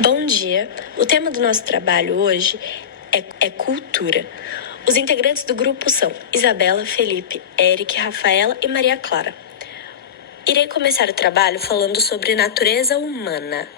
Bom dia! O tema do nosso trabalho hoje é cultura. Os integrantes do grupo são Isabela, Felipe, Eric, Rafaela e Maria Clara. Irei começar o trabalho falando sobre natureza humana.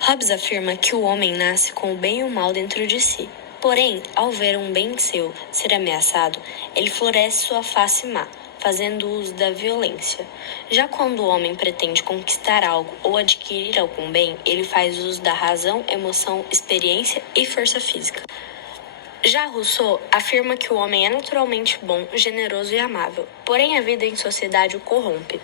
Hobbes afirma que o homem nasce com o bem e o mal dentro de si. Porém, ao ver um bem seu ser ameaçado, ele floresce sua face má, fazendo uso da violência. Já quando o homem pretende conquistar algo ou adquirir algum bem, ele faz uso da razão, emoção, experiência e força física. Já Rousseau afirma que o homem é naturalmente bom, generoso e amável, porém a vida em sociedade o corrompe.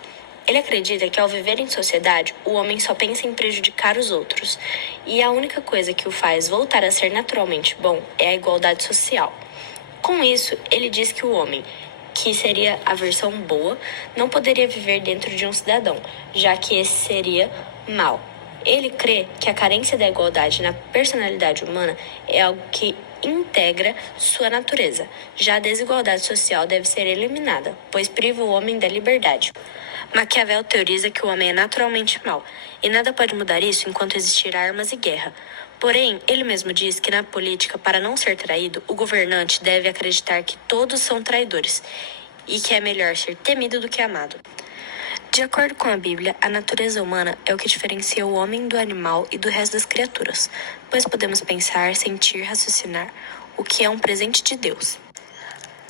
Ele acredita que ao viver em sociedade, o homem só pensa em prejudicar os outros, e a única coisa que o faz voltar a ser naturalmente bom é a igualdade social. Com isso, ele diz que o homem, que seria a versão boa, não poderia viver dentro de um cidadão, já que esse seria mau. Ele crê que a carência da igualdade na personalidade humana é algo que integra sua natureza. Já a desigualdade social deve ser eliminada, pois priva o homem da liberdade. Maquiavel teoriza que o homem é naturalmente mau, e nada pode mudar isso enquanto existir armas e guerra. Porém, ele mesmo diz que na política, para não ser traído, o governante deve acreditar que todos são traidores, e que é melhor ser temido do que amado. De acordo com a Bíblia, a natureza humana é o que diferencia o homem do animal e do resto das criaturas, pois podemos pensar, sentir, raciocinar, o que é um presente de Deus.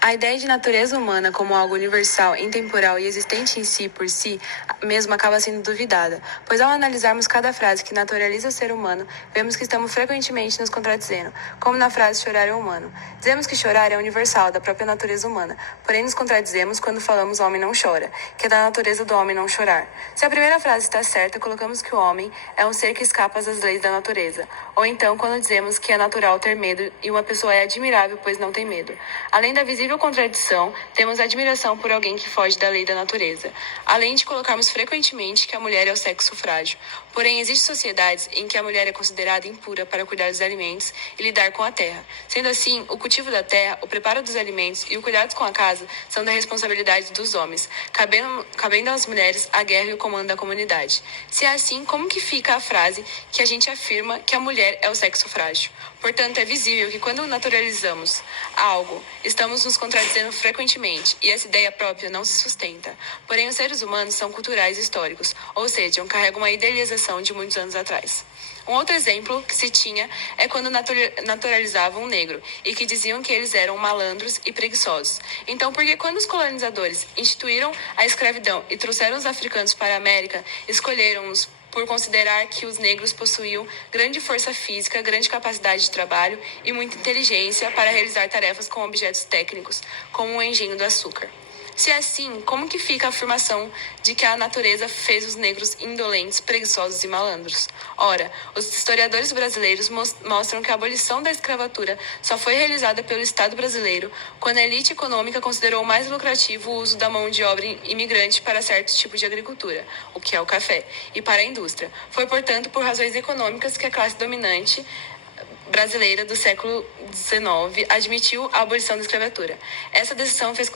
A ideia de natureza humana como algo universal, intemporal e existente em si por si mesmo acaba sendo duvidada, pois ao analisarmos cada frase que naturaliza o ser humano, vemos que estamos frequentemente nos contradizendo, como na frase chorar é humano. Dizemos que chorar é universal, da própria natureza humana, porém nos contradizemos quando falamos homem não chora, que é da natureza do homem não chorar. Se a primeira frase está certa, colocamos que o homem é um ser que escapa às leis da natureza, ou então quando dizemos que é natural ter medo e uma pessoa é admirável pois não tem medo. Além da visível contradição, temos admiração por alguém que foge da lei da natureza, além de colocarmos frequentemente que a mulher é o sexo frágil. Porém, existem sociedades em que a mulher é considerada impura para cuidar dos alimentos e lidar com a terra. Sendo assim, o cultivo da terra, o preparo dos alimentos e o cuidado com a casa são da responsabilidade dos homens, cabendo às mulheres a guerra e o comando da comunidade. Se é assim, como que fica a frase que a gente afirma que a mulher é o sexo frágil? Portanto, é visível que quando naturalizamos algo, estamos nos contradizendo frequentemente, e essa ideia própria não se sustenta. Porém, os seres humanos são culturais e históricos, ou seja, carregam uma idealização de muitos anos atrás. Um outro exemplo que se tinha é quando naturalizavam um negro, e que diziam que eles eram malandros e preguiçosos. Então, por que quando os colonizadores instituíram a escravidão e trouxeram os africanos para a América, escolheram-os por considerar que os negros possuíam grande força física, grande capacidade de trabalho e muita inteligência para realizar tarefas com objetos técnicos, como o engenho do açúcar? Se é assim, como que fica a afirmação de que a natureza fez os negros indolentes, preguiçosos e malandros? Ora, os historiadores brasileiros mostram que a abolição da escravatura só foi realizada pelo Estado brasileiro quando a elite econômica considerou mais lucrativo o uso da mão de obra imigrante para certos tipos de agricultura, o que é o café, e para a indústria. Foi, portanto, por razões econômicas que a classe dominante brasileira do século XIX admitiu a abolição da escravatura. Essa decisão fez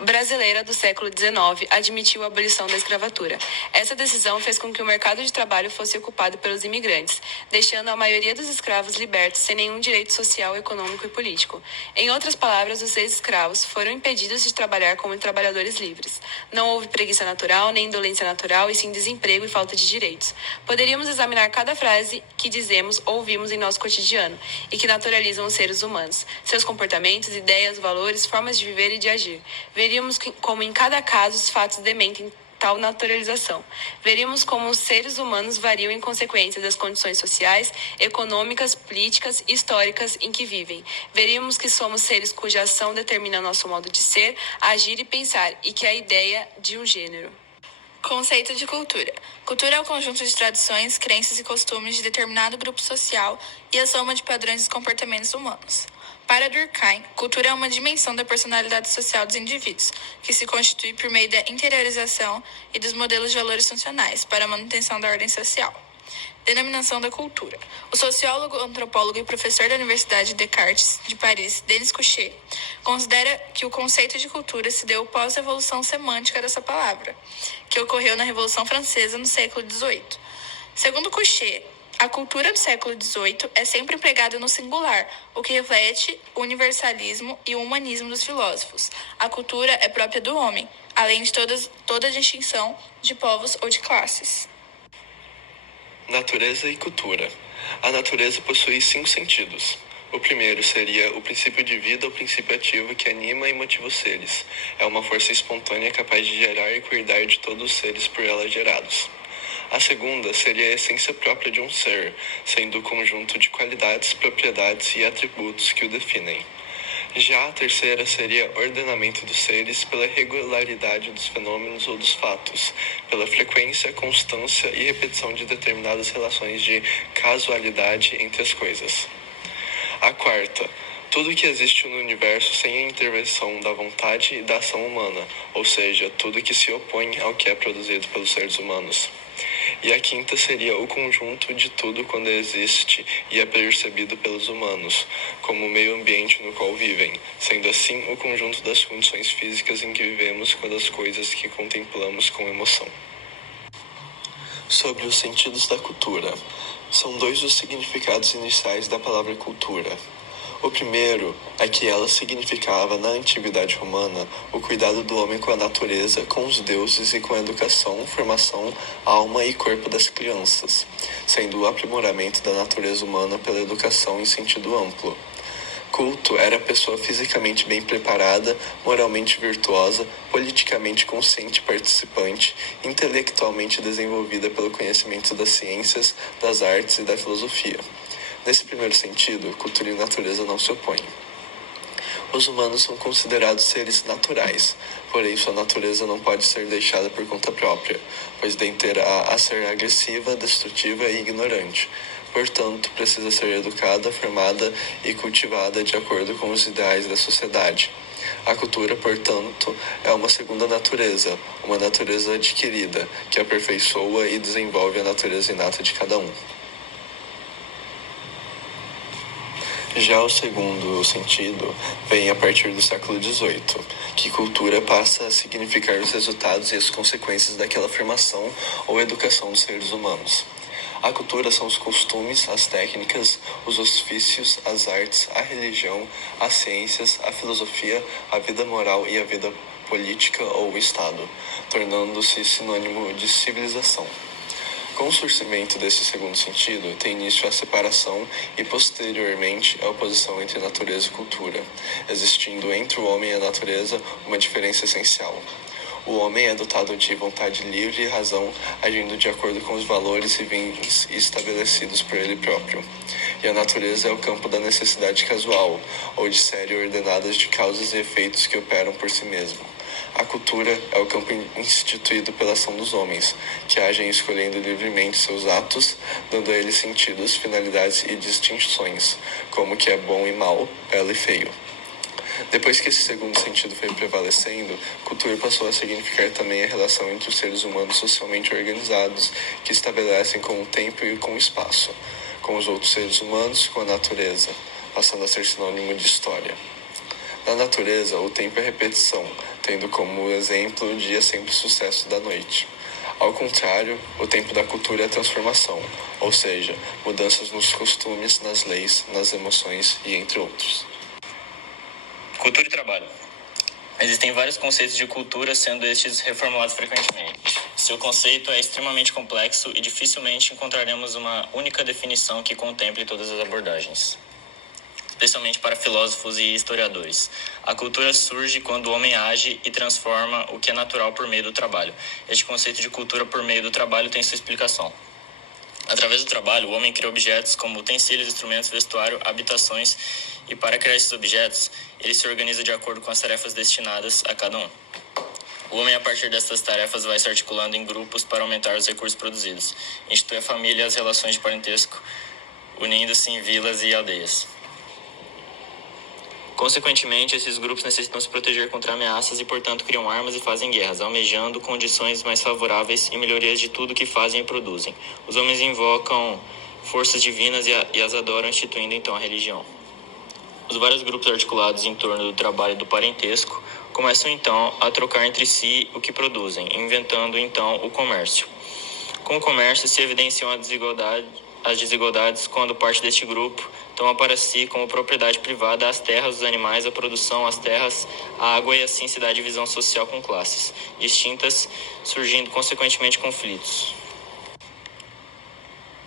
brasileira do século XIX admitiu a abolição da escravatura. Essa decisão fez com que o mercado de trabalho fosse ocupado pelos imigrantes, deixando a maioria dos escravos libertos sem nenhum direito social, econômico e político. Em outras palavras, os ex-escravos foram impedidos de trabalhar como trabalhadores livres. Não houve preguiça natural, nem indolência natural, e sim desemprego e falta de direitos. Poderíamos examinar cada frase que dizemos ou ouvimos em nosso cotidiano e que naturalizam os seres humanos, seus comportamentos, ideias, valores, formas de viver e de agir. Veríamos como em cada caso os fatos dementem tal naturalização. Veríamos como os seres humanos variam em consequência das condições sociais, econômicas, políticas e históricas em que vivem. Veríamos que somos seres cuja ação determina nosso modo de ser, agir e pensar, e que é a ideia de um gênero. Conceito de cultura. Cultura é o conjunto de tradições, crenças e costumes de determinado grupo social e a soma de padrões dos comportamentos humanos. Para Durkheim, cultura é uma dimensão da personalidade social dos indivíduos, que se constitui por meio da interiorização e dos modelos de valores funcionais para a manutenção da ordem social. Denominação da cultura. O sociólogo, antropólogo e professor da Universidade Descartes, de Paris, Denis Couchet, considera que o conceito de cultura se deu pós-evolução semântica dessa palavra, que ocorreu na Revolução Francesa no século XVIII. Segundo Couchet, a cultura do século XVIII é sempre empregada no singular, o que reflete o universalismo e o humanismo dos filósofos. A cultura é própria do homem, além de toda distinção de povos ou de classes. Natureza e cultura. A natureza possui 5 sentidos. O primeiro seria o princípio de vida ou princípio ativo que anima e motiva os seres. É uma força espontânea capaz de gerar e cuidar de todos os seres por ela gerados. A segunda seria a essência própria de um ser, sendo o conjunto de qualidades, propriedades e atributos que o definem. Já a terceira seria ordenamento dos seres pela regularidade dos fenômenos ou dos fatos, pela frequência, constância e repetição de determinadas relações de casualidade entre as coisas. A quarta, tudo que existe no universo sem a intervenção da vontade e da ação humana, ou seja, tudo que se opõe ao que é produzido pelos seres humanos. E a quinta seria o conjunto de tudo quando existe e é percebido pelos humanos, como o meio ambiente no qual vivem, sendo assim o conjunto das condições físicas em que vivemos com as coisas que contemplamos com emoção. Sobre os sentidos da cultura. São 2 os significados iniciais da palavra cultura. O primeiro é que ela significava, na antiguidade romana, o cuidado do homem com a natureza, com os deuses e com a educação, formação, alma e corpo das crianças, sendo o aprimoramento da natureza humana pela educação em sentido amplo. Culto era a pessoa fisicamente bem preparada, moralmente virtuosa, politicamente consciente e participante, intelectualmente desenvolvida pelo conhecimento das ciências, das artes e da filosofia. Nesse primeiro sentido, cultura e natureza não se opõem. Os humanos são considerados seres naturais, porém sua natureza não pode ser deixada por conta própria, pois tenderá a ser agressiva, destrutiva e ignorante. Portanto, precisa ser educada, formada e cultivada de acordo com os ideais da sociedade. A cultura, portanto, é uma segunda natureza, uma natureza adquirida, que aperfeiçoa e desenvolve a natureza inata de cada um. Já o segundo sentido vem a partir do século XVIII, que cultura passa a significar os resultados e as consequências daquela formação ou educação dos seres humanos. A cultura são os costumes, as técnicas, os ofícios, as artes, a religião, as ciências, a filosofia, a vida moral e a vida política ou o Estado, tornando-se sinônimo de civilização. Com o surgimento desse segundo sentido, tem início a separação e, posteriormente, a oposição entre natureza e cultura, existindo entre o homem e a natureza uma diferença essencial. O homem é dotado de vontade livre e razão, agindo de acordo com os valores e bens estabelecidos por ele próprio. E a natureza é o campo da necessidade casual, ou de série ordenadas de causas e efeitos que operam por si mesmo. A cultura é o campo instituído pela ação dos homens, que agem escolhendo livremente seus atos, dando a eles sentidos, finalidades e distinções, como o que é bom e mal, belo e feio. Depois que esse segundo sentido foi prevalecendo, cultura passou a significar também a relação entre os seres humanos socialmente organizados, que estabelecem com o tempo e com o espaço, com os outros seres humanos, com a natureza, passando a ser sinônimo de história. Na natureza, o tempo é repetição, tendo como exemplo o dia sempre o sucesso da noite. Ao contrário, o tempo da cultura é a transformação, ou seja, mudanças nos costumes, nas leis, nas emoções e entre outros. Cultura e trabalho. Existem vários conceitos de cultura, sendo estes reformulados frequentemente. Seu conceito é extremamente complexo e dificilmente encontraremos uma única definição que contemple todas as abordagens, especialmente para filósofos e historiadores. A cultura surge quando o homem age e transforma o que é natural por meio do trabalho. Este conceito de cultura por meio do trabalho tem sua explicação. Através do trabalho, o homem cria objetos como utensílios, instrumentos, vestuário, habitações, e para criar esses objetos, ele se organiza de acordo com as tarefas destinadas a cada um. O homem, a partir dessas tarefas, vai se articulando em grupos para aumentar os recursos produzidos, institui a família e as relações de parentesco, unindo-se em vilas e aldeias. Consequentemente, esses grupos necessitam se proteger contra ameaças e, portanto, criam armas e fazem guerras, almejando condições mais favoráveis e melhorias de tudo que fazem e produzem. Os homens invocam forças divinas e as adoram, instituindo então a religião. Os vários grupos articulados em torno do trabalho e do parentesco começam então a trocar entre si o que produzem, inventando então o comércio. Com o comércio se evidenciam as desigualdades quando parte deste grupo toma para si como propriedade privada as terras, os animais, a produção, as terras, a água e assim se dá a divisão social com classes distintas, surgindo consequentemente conflitos.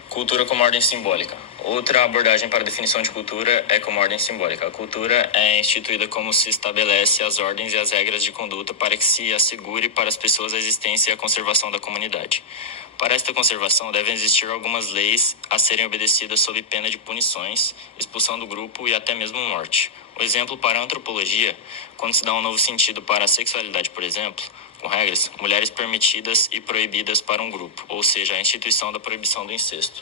Cultura como ordem simbólica. Outra abordagem para a definição de cultura é como ordem simbólica. A cultura é instituída como se estabelece as ordens e as regras de conduta para que se assegure para as pessoas a existência e a conservação da comunidade. Para esta conservação, devem existir algumas leis a serem obedecidas sob pena de punições, expulsão do grupo e até mesmo morte. O exemplo para a antropologia, quando se dá um novo sentido para a sexualidade, por exemplo, com regras, mulheres permitidas e proibidas para um grupo, ou seja, a instituição da proibição do incesto.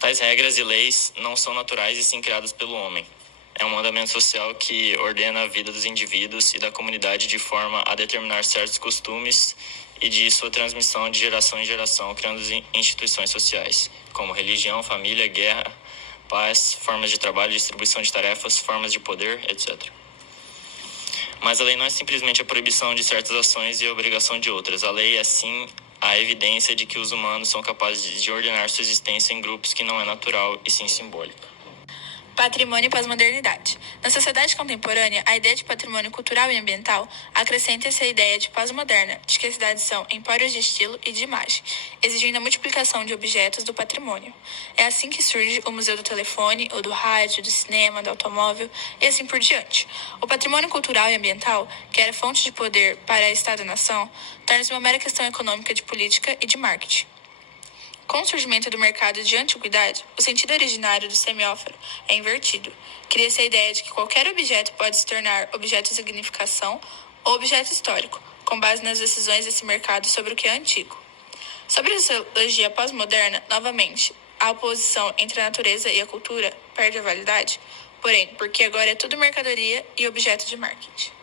Tais regras e leis não são naturais e sim criadas pelo homem. É um mandamento social que ordena a vida dos indivíduos e da comunidade de forma a determinar certos costumes e de sua transmissão de geração em geração, criando instituições sociais, como religião, família, guerra, paz, formas de trabalho, distribuição de tarefas, formas de poder, etc. Mas a lei não é simplesmente a proibição de certas ações e a obrigação de outras. A lei é, sim, a evidência de que os humanos são capazes de ordenar sua existência em grupos que não é natural e sim simbólica. Patrimônio e pós-modernidade. Na sociedade contemporânea, a ideia de patrimônio cultural e ambiental acrescenta-se a ideia de pós-moderna, de que as cidades são empórios de estilo e de imagem, exigindo a multiplicação de objetos do patrimônio. É assim que surge o Museu do Telefone, o do rádio, do cinema, do automóvel e assim por diante. O patrimônio cultural e ambiental, que era fonte de poder para a Estado-nação, torna-se uma mera questão econômica de política e de marketing. Com o surgimento do mercado de antiguidade, o sentido originário do semióforo é invertido. Cria-se a ideia de que qualquer objeto pode se tornar objeto de significação ou objeto histórico, com base nas decisões desse mercado sobre o que é antigo. Sobre a sociologia pós-moderna, novamente, a oposição entre a natureza e a cultura perde a validade, porém, porque agora é tudo mercadoria e objeto de marketing.